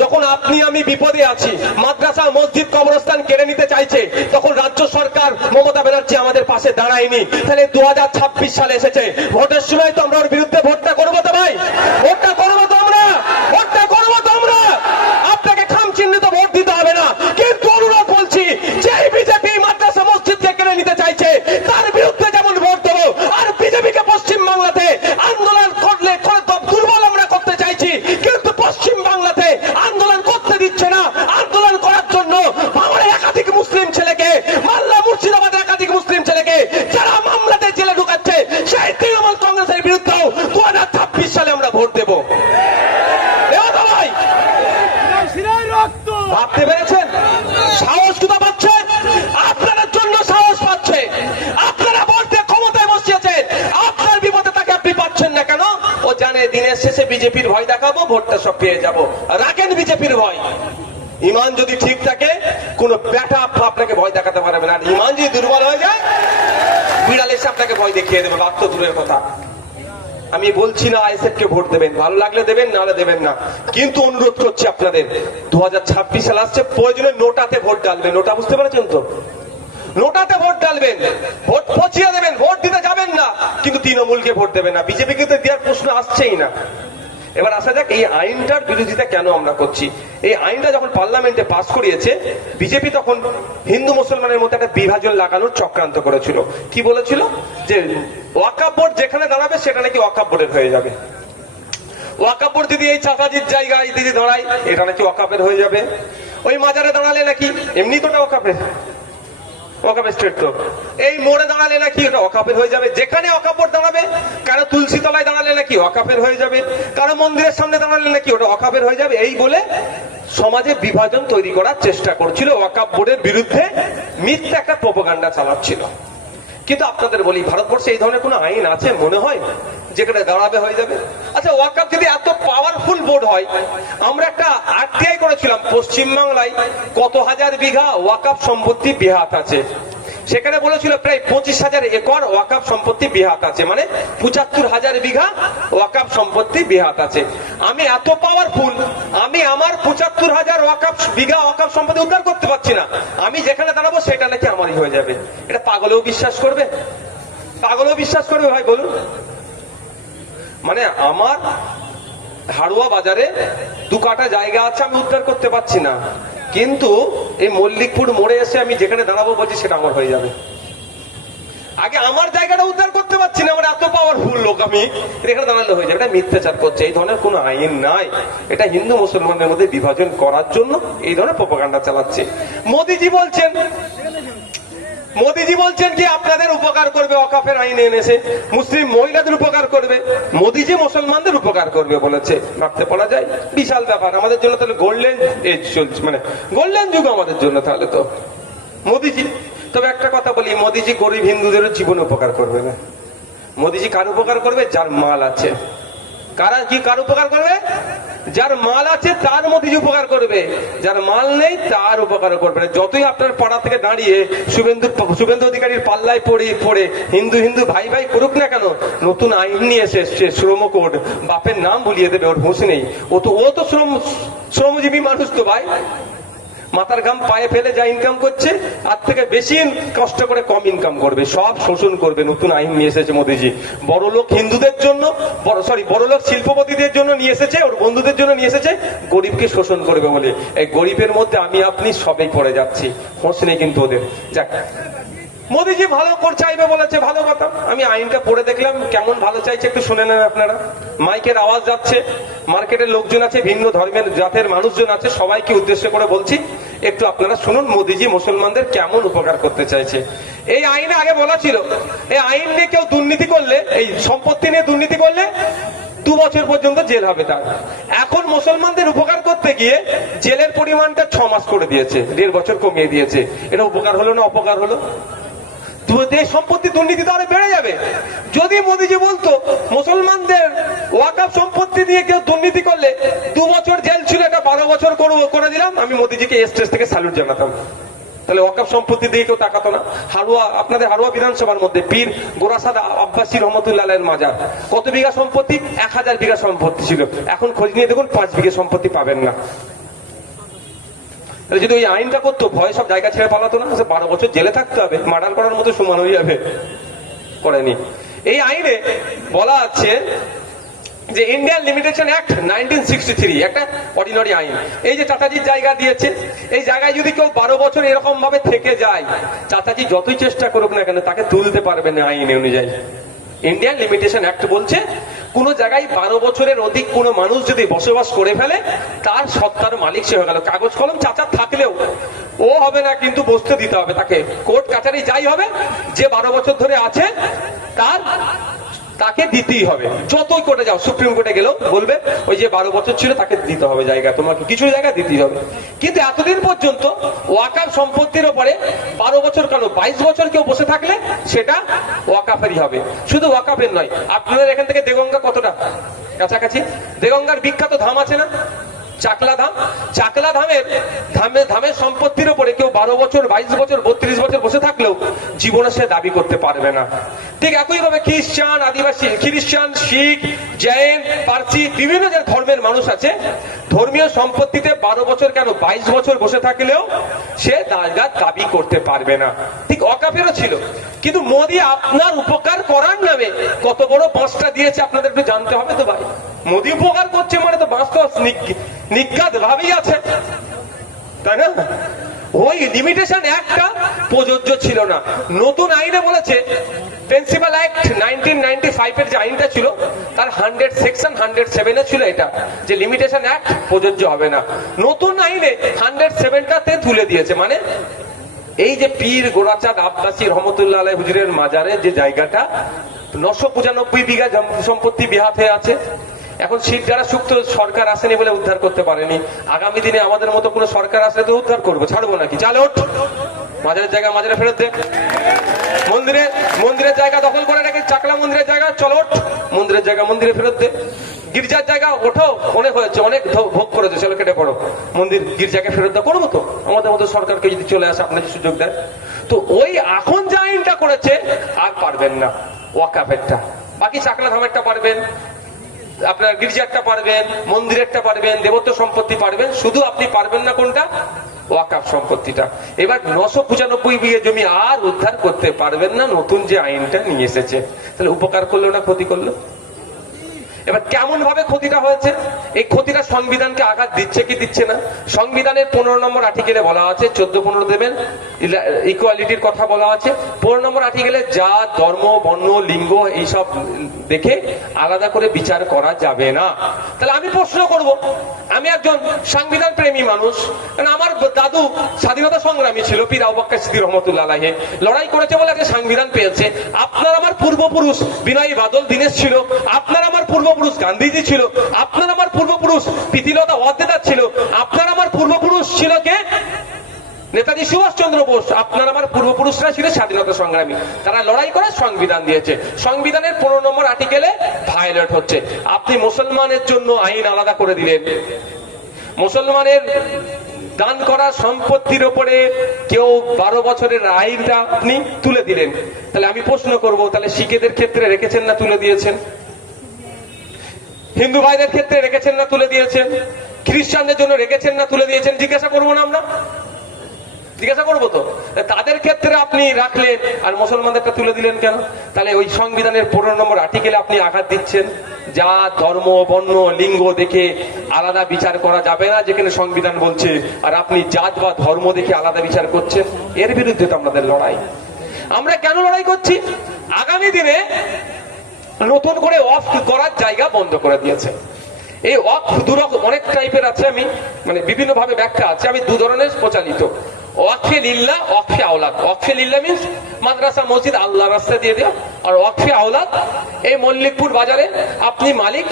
যখন আপনি আমি বিপদে আছি, মাদ্রাসা মসজিদ কবরস্থান কেড়ে নিতে চাইছে, তখন রাজ্য সরকার মমতা ব্যানার্জি আমাদের পাশে দাঁড়ায়নি। তাহলে 2026 সালে এসেছে, ভোটের সময় তো আমরা ওর বিরুদ্ধে ভোটটা করবো তো ভাই, ভোটটা করবো তো আমরা, ভোটটা করবো তো আমরা। আপনাকে খাম চিহ্নিত ভোট দিতে হবে না, কিন্তু অনুরোধ বলছি, যে বিজেপি মাদ্রাসা মসজিদকে কেড়ে নিতে চাইছে তার বিরুদ্ধে যেমন ভোট দেবো, আর বিজেপিকে পশ্চিম বাংলাতে আন্দোলন করলে দুর্বল আমরা করতে চাইছি, কিন্তু পশ্চিম বাংলাতে আন্দোলন করতে দিচ্ছে না। আন্দোলন করার জন্য ভাঙড়ে একাধিক মুসলিম ছেলেকে, মালদা মুর্শিদাবাদে একাধিক মুসলিম ছেলেকে যারা মামলাতে জেলে ঢুকাচ্ছে, সেই তৃণমূল কংগ্রেসের বিরুদ্ধেও 2026 সালে আমরা ভোট দেবো। ভাই ভাবতে পেরেছেন? সাহস কোথা পাচ্ছে? আপনাদের জন্য সাহস পাচ্ছে। আপনারা ভোটে ক্ষমতায় বসিয়েছেন, আপনার বিপদে তাকে আপনি পাচ্ছেন না কেন? ও জানে দিনের শেষে বিজেপির ভয় দেখাবো, ভোটটা সব পেয়ে যাবো। রাখেন বিজেপির ভয়। ইমান যদি ঠিক থাকে, কোন ব্যাটা আপনাকে ভয় দেখাতে পারবে না। আর ইমান যদি দুর্বল হয়ে যায়, বিড়াল এসে আপনাকে ভয় দেখিয়ে দেবে, বাদ তো দূরের কথা। আমি বলছি না আইএসএফ কে ভোট দেবেন, ভালো লাগলে দেবেন, নাহলে দেবেন না, কিন্তু অনুরোধ করছি আপনাদের, 2026 সাল আসছে, প্রয়োজনে নোটাতে ভোট ডালবেন। নোটা বুঝতে পারছেন তো? নোটাতে ভোট ডালবেন, ভোট পচিয়ে দেবেন, ভোট দিতে যাবেন না, কিন্তু তৃণমূলকে ভোট দেবেন না। বিজেপিকে তো দেওয়ার প্রশ্ন আসছেই না। এবার আসা যাক, এই আইনটার বিরোধিতা কেন আমরা করছি। এই আইনটা যখন পার্লামেন্টে পাস করিয়েছে, বিজেপি তখন হিন্দু মুসলমানের মধ্যে একটা বিভাজন লাগানোর চক্রান্ত করেছিল। কি বলেছিল? যে ওয়াকফ বোর্ড যেখানে দাঁড়াবে সেটা নাকি ওয়াকফ বোর্ডের হয়ে যাবে। ওয়াকফ বোর্ড যদি এই চাচাজির জায়গায় যদি দাঁড়ায়, এটা নাকি ওয়াকফের হয়ে যাবে। ওই মাজারে দাঁড়ালে নাকি, এমনি তো ওয়াকফের, ওয়াকফ স্টেট তো, এই মোড়ে দাঁড়ালে নাকি ওটা ওয়াকফের হয়ে যাবে। যেখানে ওয়াকফ বোর্ড দাঁড়াবে, কারো তুলসী তলায় দাঁড়ালে নাকি ওয়াকফের হয়ে যাবে, কারো মন্দিরের সামনে দাঁড়ালে নাকি ওটা ওয়াকফের হয়ে যাবে। এই বলে সমাজে বিভাজন তৈরি করার চেষ্টা করছিল, ওয়াকফ বোর্ডের বিরুদ্ধে মিথ্যা একটা প্রোপাগান্ডা চালাচ্ছিল। কিন্তু আপনাদের বলি, ভারতবর্ষে এই ধরনের কোনো আইন আছে মনে হয় যেখানে দাঁড়াবে হয়ে যাবে? আচ্ছা, ওয়াকফ যদি এত পাওয়ারফুল বোর্ড হয়, আমরা একটা আরটিআই করেছিলাম, পশ্চিমবাংলায় কত হাজার বিঘা ওয়াকফ সম্পত্তি বেহাত আছে। সেখানে বলেছিল প্রায় 25,000 একর ওয়াকফ সম্পত্তি বেহাত আছে, মানে 75,000 বিঘা ওয়াকফ সম্পত্তি বেহাত আছে। আমি এত পাওয়ারফুল, আমি আমার 75,000 বিঘা ওয়াকফ সম্পত্তি উদ্ধার করতে পারছি না, আমি যেখানে দাঁড়াবো সেটা নাকি আমারই হয়ে যাবে। এটা পাগলেও বিশ্বাস করবে? পাগলেও বিশ্বাস করবে ভাই বলুন? মানে আমার হাড়ুয়া বাজারে 2 কাঠা জায়গা আছে, আমি উদ্ধার করতে পারছি না, কিন্তু এই মল্লিকপুর মোড়ে এসে আমি যেখানে দাঁড়াবো বলছি সেটা আমার হয়ে যাবে। আগে আমার জায়গাটা উদ্ধার করতে পারছি না, আমার এত পাওয়ারফুল লোক, আমি এখানে দাঁড়ালে হয়ে যাবে। এটা মিথ্যাচার করছে। এই ধরনের কোনো আইন নাই। এটা হিন্দু মুসলমানদের মধ্যে বিভাজন করার জন্য এই ধরনের প্রোপাগান্ডা চালাচ্ছে। মোদিজি বলছেন কি আপনাদের উপকার করবে, ওয়াকফের আইন এনেছে, মুসলিম মহিলাদের উপকার করবে। মোদিজি মুসলমানদের উপকার করবে বলেছে, ভাবতে পারা যায়? বিশাল ব্যাপার আমাদের জন্য। তাহলে গোল্ডেন এজ চলছে, মানে গোল্ডেন যুগ আমাদের জন্য তাহলে তো মোদিজি। তবে একটা কথা বলি, মোদিজি গরিব হিন্দুদেরও জীবনে উপকার করবে না। মোদিজি কার উপকার করবে? যার মাল আছে। কার উপকার করবে? যার মাল আছে তার মোদিজি উপকার করবে, যার মাল নেই তার উপকার করবে না। যতই আপনার পাড়া থেকে দাঁড়িয়ে শুভেন্দু অধিকারীর পাল্লায় পড়ে হিন্দু ভাই ভাই করুক না কেন, নতুন আইন নিয়ে এসেছে শ্রম কোড, বাপের নাম ভুলিয়ে দেবে, ওর হুঁশ নেই। ও তো শ্রমজীবী মানুষ তো ভাই, মাথার ঘাম পায়ে ফেলে যা ইনকাম করছে, আর থেকে বেশি কষ্ট করে কম ইনকাম করবে, সব শোষণ করবে। নতুন আইন নিয়ে এসেছে মোদিজি, বড়লোক হিন্দুদের জন্য, বড়লোক শিল্পপতিদের জন্য নিয়ে এসেছে, ওর বন্ধুদের জন্য নিয়ে এসেছে, গরিবকে শোষণ করবে বলে। এই গরিবের মধ্যে আমি আপনি সবাই পড়ে যাচ্ছি, হোঁশ নেই কিন্তু ওদের। যাক, মোদিজি ভালো চাইবে বলেছে, ভালো কথা। আমি আইনটা পড়ে দেখলাম, কেমন ভালো চাইছে একটু শুনে নেন আপনারা। মাইকের আওয়াজ যাচ্ছে, মার্কেটের লোকজন আছে, ভিন্ন ধর্মের জাতের মানুষজন আছে, সবাইকে উদ্দেশ্য করে বলছি, একটু আপনারা শুনুন মোদিজি মুসলমানদের কেমন উপকার করতে চাইছে। এই আইনে আগে বলা ছিল, এই আইন নিয়ে কেউ দুর্নীতি করলে, এই সম্পত্তি নিয়ে দুর্নীতি করলে 2 বছর পর্যন্ত জেল হবে তার। এখন মুসলমানদের উপকার করতে গিয়ে জেলের পরিমাণটা 6 মাস করে দিয়েছে, 1.5 বছর কমিয়ে দিয়েছে। এটা উপকার হলো না অপকার হলো? সম্পত্তি দুর্নীতি তো আরো বেড়ে যাবে। যদি মোদিজি বলতো মুসলমানদের ওয়াকফ সম্পত্তি দিয়ে কেউ দুর্নীতি করলে 2 বছর জেল ছিল, এটা 12 বছর করে দিলাম, আমি মোদিজিকে এই স্টেজ থেকে স্যালুট জানাতাম। তাহলে ওয়াকফ সম্পত্তি দিয়ে কেউ তাকাতো না। আপনাদের হাড়ুয়া বিধানসভার মধ্যে পীর গোরাসাদ আব্বাসী রহমতুল্লাহ আলাইহির মাজার, কত বিঘা সম্পত্তি? 1000 বিঘা সম্পত্তি ছিল। এখন খোঁজ নিয়ে দেখুন 5 বিঘা সম্পত্তি পাবেন না। যদি ওই আইনটা করতো, ভয় সব জায়গা ছেড়ে পালাতো না, 12 বছর জেলে থাকতে হবে, মার্ডার করার মতো সমান হয়ে যাবে। করেনি। এই আইনে বলা আছে যে ইন্ডিয়ান লিমিটেশন অ্যাক্ট 1963 একটা অর্ডিনারি আইন। এই যে চাচাজির জায়গা দিয়েছে, এই জায়গায় যদি কেউ 12 বছর এরকম ভাবে থেকে যায়, চাচাজি যতই চেষ্টা করুক না কেন তাকে তুলতে পারবে না আইন অনুযায়ী। ইন্ডিয়ান লিমিটেশন অ্যাক্ট বলছে কোন জায়গায় 12 বছরের অধিক কোন মানুষ যদি বসবাস করে ফেলে, তার সত্তার মালিক সে হয়ে গেল। কাগজ কলম চাচা থাকলেও ও হবে না, কিন্তু বসতে দিতে হবে তাকে। কোর্ট কাছারি যাই হবে, যে 12 বছর ধরে আছে তাকে দিতেই হবে। যতই কোর্টে যাও, সুপ্রিম কোর্টে গেলেও বলবে ওই যে 12 বছর ছিল তাকে দিতে হবে জায়গা, তোমাকে কিছু জায়গা দিতেই হবে। কিন্তু এতদিন পর্যন্ত ওয়াকাফ সম্পত্তির উপরে 12 বছর কেন, 22 বছর কেউ বসে থাকলে সেটা ওয়াকাফেরই হবে। শুধু ওয়াকাফের নয়, আপনাদের এখান থেকে দেগঙ্গা কতটা কাছাকাছি? দেগঙ্গার বিখ্যাত ধাম আছে না, চাকলা ধাম। চাকলা ধামের সম্পত্তির উপরে কেউ 12 বছর, 22 বছর, 32 বছর বসে থাকলেও জীবনে সে দাবি করতে পারবে না। ঠিক একইভাবে খ্রিস্টান, আদিবাসী, খ্রিস্টান, শিখ, জৈন, পার্সি, বিভিন্ন যে ধর্মের মানুষ আছে, ধর্মীয় সম্পত্তিতে 12 বছর কেন, 22 বছর বসে থাকলেও সে দাবি করতে পারবে না। ঠিক ওয়াকাফেরও ছিল। কিন্তু মোদি আপনার উপকার করার নামে কত বড় বাঁশটা দিয়েছে আপনাদের একটু জানতে হবে তো ভাই। মোদি উপকার করছে মানে তো বাঁশ তো নিজ্ঞাত ভাবেই আছে, তাই না? ওই লিমিটেশন একটা প্রযোজ্য ছিল না। নতুন আইনে বলেছে, প্রিন্সিপাল অ্যাক্ট 1995 এর যে আইনটা ছিল তার 100 107 ছিল এটা, যে লিমিটেশন অ্যাক্ট প্রযোজ্য হবে না। নতুন আইনে 107টাতে তুলে দিয়েছে। মানে এই যে পীর গোরাচাঁদ আব্বাসী রহমতুল্লাহ আলাইহি হুজুরের মাজারে যে জায়গাটা 995 বিঘা সম্পত্তি বিহাত হয়ে আছে, এখন শীত যারা সুক্ত সরকার আসেনি বলে উদ্ধার করতে পারেনি। আগামী দিনে আমাদের মতো কোনো সরকার আসলে তো উদ্ধার করবো, ছাড়বো নাকি? চালে ওঠ, মাজারের জায়গা মাজারে ফেরত দে। মন্দিরের জায়গা দখল করে রেখে, চাকলা মন্দিরের জায়গা চলো ওঠ, মন্দিরের জায়গা মন্দিরে ফেরত দে। গির্জার জায়গা ওঠো, অনেক হয়েছে, অনেক ভোগ করেছে, চলো কেটে পড়ো, মন্দির গির্জাকে ফেরত দাও। করবো তো, আমাদের মতো সরকারকে যদি চলে আসে, আপনাদের সুযোগ দেয় তো। ওই এখন যে আইনটা করেছে আর পারবেন না ওয়াকাফেরটা। বাকি চাকলা ধামেরটা পারবেন, আপনার গির্জারটা পারবেন, মন্দিরেরটা পারবেন, দেবত্ব সম্পত্তি পারবেন, শুধু আপনি পারবেন না কোনটা? ওয়াকাফ সম্পত্তিটা। এবার 995 বিঘে জমি আর উদ্ধার করতে পারবেন না নতুন যে আইনটা নিয়ে এসেছে। তাহলে উপকার করলো না ক্ষতি করলো? এবার কেমন ভাবে ক্ষতিটা হয়েছে? এই ক্ষতিটা সংবিধানকে আঘাত দিচ্ছে কি দিচ্ছে না? সংবিধানের 15 নম্বর আর্টিকেলে বলা আছে, 14-15 দেবেন, ইকুয়ালিটির কথা বলা আছে। 15 নম্বর আর্টিকেলে জাত, ধর্ম, বর্ণ, লিঙ্গ এইসব দেখে আলাদা করে বিচার করা যাবে না। তাহলে আমি প্রশ্ন করব, আমি একজন সংবিধান প্রেমী মানুষ, কারণ আমার দাদু স্বাধীনতা সংগ্রামী ছিল, পীর আবু বকর সিদ্দিক রহমতুল্লাহ আলাইহি, লড়াই করেছে বলে একটা সংবিধান পেয়েছে। আপনার আমার পূর্বপুরুষ বিনয়ী বাদল দীনেশ ছিল, আপনার আমার পূর্বপুরুষ গান্ধীজি ছিল, আপনার আমার পূর্বপুরুষ প্রীতিলতা ওয়াদ্দেদার ছিল, আপনার আমার পূর্বপুরুষ ছিল কে? নেতাজি সুভাষচন্দ্র বোস। আপনার আমার পূর্বপুরুষরা ছিল স্বাধীনতা সংগ্রামী, তারা লড়াই করে সংবিধান দিয়েছে। সংবিধানের 15 নম্বর আর্টিকেলে ভায়োলেট হচ্ছে। আপনি মুসলমানের জন্য আইন আলাদা করে দিলেন, মুসলমানের দান করা সম্পত্তির উপরে কেউ 12 বছরের আইনটা আপনি তুলে দিলেন। তাহলে আমি প্রশ্ন করব, তাহলে শিখেদের ক্ষেত্রে রেখেছেন না তুলে দিয়েছেন? হিন্দু ভাইদের ক্ষেত্রে রেখেছেন না তুলে দিয়েছেন? খ্রিস্টানদের জন্য রেখেছেন না তুলে দিয়েছেন? জিজ্ঞাসা করবো না আমরা? জিজ্ঞাসা করবো তো। তাদের ক্ষেত্রে আপনি রাখলেন আর মুসলমানদেরটা তুলে দিলেন কেন? তাহলে ওই সংবিধানের 15 নম্বর আর্টিকেলে আপনি আঘাত দিচ্ছেন। জাত, ধর্ম, বর্ণ, লিঙ্গ দেখে আলাদা বিচার করা যাবে না যেখানে সংবিধান বলছে, আর আপনি জাত বা ধর্ম দেখে আলাদা বিচার করছেন। এর বিরুদ্ধে তো আমাদের লড়াই। আমরা কেন লড়াই করছি? আগামী দিনে নতুন করে ওয়াকফ করার জায়গা বন্ধ করে দিয়েছে। এই ওয়াকফ অনেক টাইপের আছে, আমি মানে বিভিন্ন ভাবে ব্যাখ্যা আছে, আমি 2 ধরনের প্রচালিত। ওয়াকফে লিল্লাহ, ওয়াকফে আওলাদ। ওয়াকফে লিল্লাহ মিন্স মাদ্রাসা মসজিদ আল্লাহর রাস্তায় দিয়ে দেওয়া, আর ওয়াকফে আওলাদ এই মল্লিকপুর বাজারে আপনি মালিক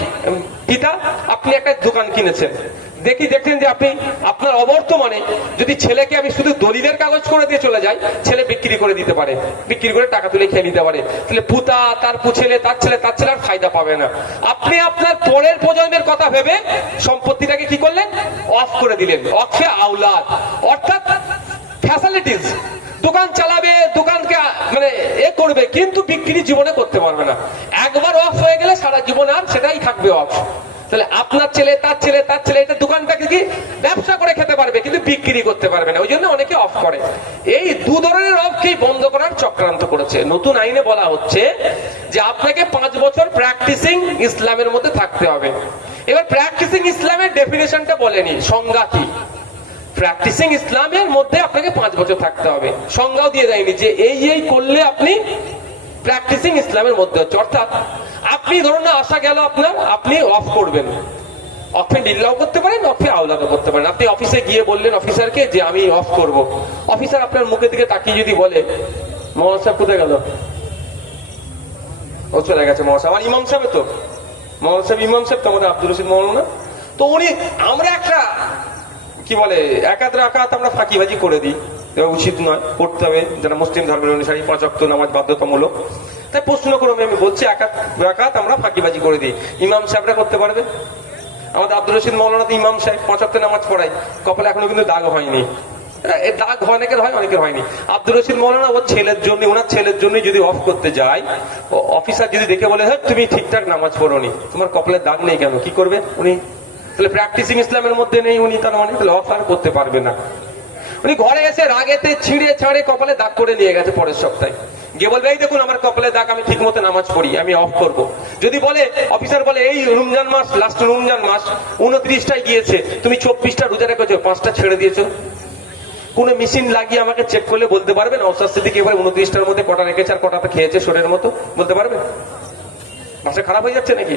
পিতা, আপনি একটা দোকান কিনেছেন, দেখেন যে আপনি আপনার অবর্তমানে যদি ছেলেকে আমি শুধু দলিলের কাগজ করে দিয়ে চলে যাই, ছেলে বিক্রি করে দিতে পারে, বিক্রি করে টাকা তুলে খেয়ে নিতে পারে। তাহলে পুতা, তার ছেলে, তার ছেলে, তার ছেলে আর ফায়দা পাবে না। আপনি আপনার পরের প্রজন্মের কথা ভেবে সম্পত্তিটাকে কি করলেন? অফ করে দিলেন। ওয়াকফে আওলাদ অর্থাৎ ফ্যাসিলিটিস, দোকান চালাবে, দোকানকে মানে করবে, কিন্তু বিক্রি জীবনে করতে পারবে না। একবার অফ হয়ে গেলে সারা জীবন আর সেটাই থাকবে অফ। তাহলে আপনার ছেলে, তার ছেলে, তার ছেলে এটা দোকানটাকে কি ব্যবসা করে খেতে পারবে, কিন্তু বিক্রি করতে পারবে না। ওই জন্য অনেকে অফ করে। এই দু ধরনের অফকেই বন্ধ করার চক্রান্ত করেছে। নতুন আইনে বলা হচ্ছে যে আপনাকে 5 বছর প্র্যাকটিসিং ইসলামের মধ্যে থাকতে হবে। এবার প্র্যাকটিসিং ইসলামের ডেফিনেশনটা বলেনি, সংজ্ঞা কি। প্র্যাকটিসিং ইসলামের মধ্যে আপনাকে 5 বছর থাকতে হবে, সংজ্ঞাও দিয়ে দেয়নি যে এই করলে আপনি প্র্যাকটিসিং ইসলামের মধ্যে হচ্ছে। অর্থাৎ আপনি ধরুন না আসা গেল আপনার, আপনি অফ করবেন, অফে বিল্লাও করতে পারেন, অফে আওলাদও করতে পারেন। আপনি অফিসে গিয়ে বললেন অফিসারকে যে আমি অফ করব, অফিসার আপনার মুখের দিকে তাকিয়ে যদি বলে মৌলানা সাহেব কোথায় গেল, ও চলে গেছে মৌলানা সাহেব, আমার ইমাম সাহেব তো, মৌলানা সাহেব ইমাম সাহেব তো আমাদের আব্দুর রশিদ মৌলানা, তো উনি, আমরা একটা কি বলে একাদ রাকাত আমরা ফাঁকিবাজি করে দিই, উচিত নয়, পড়তে হবে যারা মুসলিম ধর্মের অনুসারী, 5 ওয়াক্ত নামাজ বাধ্যতামূলক। তাই প্রশ্ন করবে, আমি বলছি একাদ রাকাত আমরা ফাঁকিবাজি করে দিই, ইমাম সাহেবরা করতে পারবে? আমাদের আব্দুর রশিদ মৌলানা তো ইমাম সাহেব, 5 ওয়াক্ত নামাজ পড়াই, কপালে এখনো কিন্তু দাগ হয়নি। দাগ অনেকের হয়, অনেকের হয়নি। আব্দুর রশিদ মৌলানা ওর ছেলের জন্য, ওনার ছেলের জন্য যদি অফ করতে যায়, অফিসার যদি দেখে বলে হ্যাঁ তুমি ঠিকঠাক নামাজ পড়োনি, তোমার কপালে দাগ নেই কেন, কি করবে উনি? তাহলে প্র্যাকটিসিং ইসলামের মধ্যে নেই উনি, তার মানে তাহলে অফ আর করতে পারবে না। উনি ঘরে এসে রাগেতে ছিঁড়ে ছাড়ে কপালে দাগ করে নিয়ে গেছে, পরের সপ্তাহে গিয়ে বলবে এই দেখুন আমার কপালে দাগ, আমি ঠিক মতো নামাজ পড়ি, আমি অফ করব। যদি বলে অফিসার বলে এই রমজান মাস, লাস্ট রমজান মাস 29টায় গিয়েছে, তুমি 24টা রোজা রেখেছো, 5টা ছেড়ে দিয়েছো, কোন মেশিন লাগিয়ে আমাকে চেক করলে বলতে পারবেন অবস্থা স্থিতিকে এবার 29টার মধ্যে কটা রেখেছে আর কটাতে খেয়েছে শরীরের মতো, বলতে পারবে? ভাষা খারাপ হয়ে যাচ্ছে নাকি?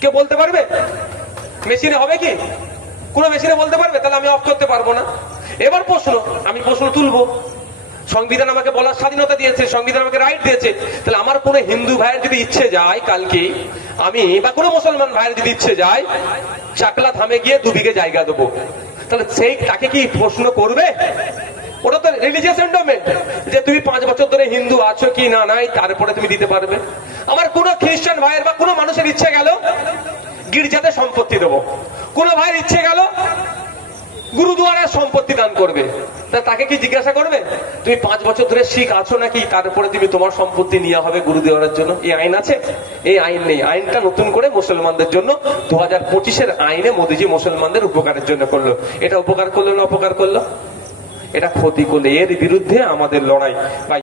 কেউ বলতে পারবে? মেশিনে হবে কি? কোন মেশিনে বলতে পারবে? তাহলে আমি অফ করতে পারবো না। এবার প্রশ্ন, আমি প্রশ্ন তুলবো, সংবিধান আমাকে বলার স্বাধীনতা দিয়েছে, সংবিধান আমাকে রাইট দিয়েছে, তাহলে আমার কোন হিন্দু ভাইয়ের যদি ইচ্ছে যায় কালকে আমি, বা কোনো মুসলমান ভাইয়ের যদি ইচ্ছে যায় চাকলা ধামে গিয়ে 2 বিঘে জায়গা দেবো, তাহলে সেই তাকে কি প্রশ্ন করবে? ওটা তো রিলিজিয়াস এন্ডোমেন্ট, যে তুমি 5 বছর ধরে হিন্দু আছো কি না নাই তারপরে তুমি দিতে পারবে। আমার কোন খ্রিস্টান ভাইয়ের বা কোনো মানুষের ইচ্ছে গেল গির্জাতে সম্পত্তি দেবো, কোন ভাইয়ের ইচ্ছে গেল গুরুদুয়ারার সম্পত্তি দান করবে, তাকে কি জিজ্ঞাসা করবে তুমি 5 বছর ধরে শিখ আছো নাকি তারপরে তুমি তোমার সম্পত্তি নিয়ে হবে গুরুদুয়ারার জন্য? এই আইন আছে? এই আইন নেই। আইনটা নতুন করে মুসলমানদের জন্য 2025-এর আইনে মোদিজি মুসলমানদের উপকারের জন্য করলো। এটা উপকার করলো না অপকার করলো? এটা ক্ষতি করলে, এর বিরুদ্ধে আমাদের লড়াই।